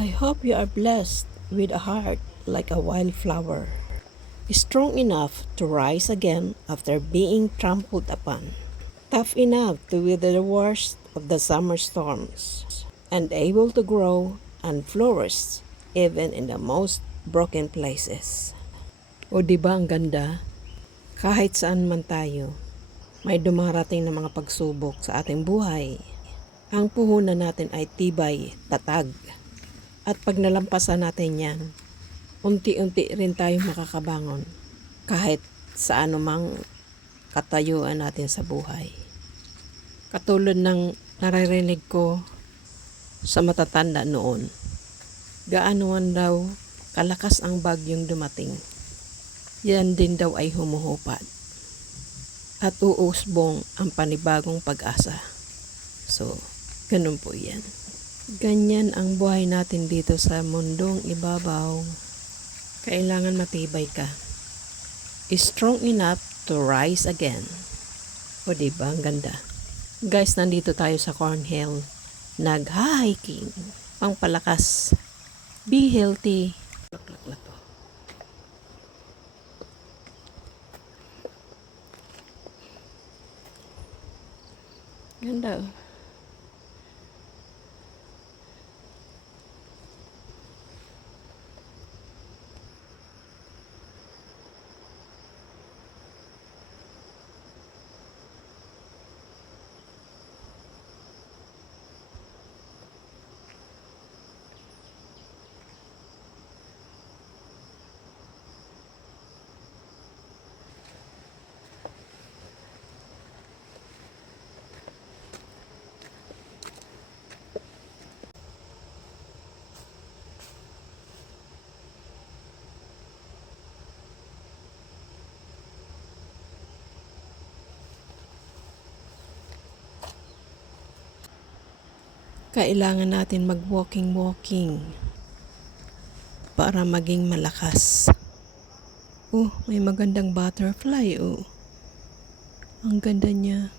I hope you are blessed with a heart like a wildflower, strong enough to rise again after being trampled upon, tough enough to weather the worst of the summer storms, and able to grow and flourish even in the most broken places. O di ba ang ganda? Kahit saan man tayo, may dumarating na mga pagsubok sa ating buhay. Ang puhunan natin ay tibay, tatag. At pag nalampasan natin yan, unti-unti rin tayong makakabangon kahit sa anumang katayuan natin sa buhay. Katulad ng naririnig ko sa matatanda noon, gaanoan daw kalakas ang bagyong dumating, yan din daw ay humuhupad at uusbong ang panibagong pag-asa. So, ganun po yan. Ganyan ang buhay natin dito sa mundong ibabaw. Kailangan matibay ka. Strong enough to rise again. O diba, ang ganda. Guys, nandito tayo sa Cornhill. Nag-hiking. Pangpalakas. Be healthy. Laklak na to. Ganda. Kailangan natin mag-walking para maging malakas. Oh, may magandang butterfly. Oh, ang ganda niya.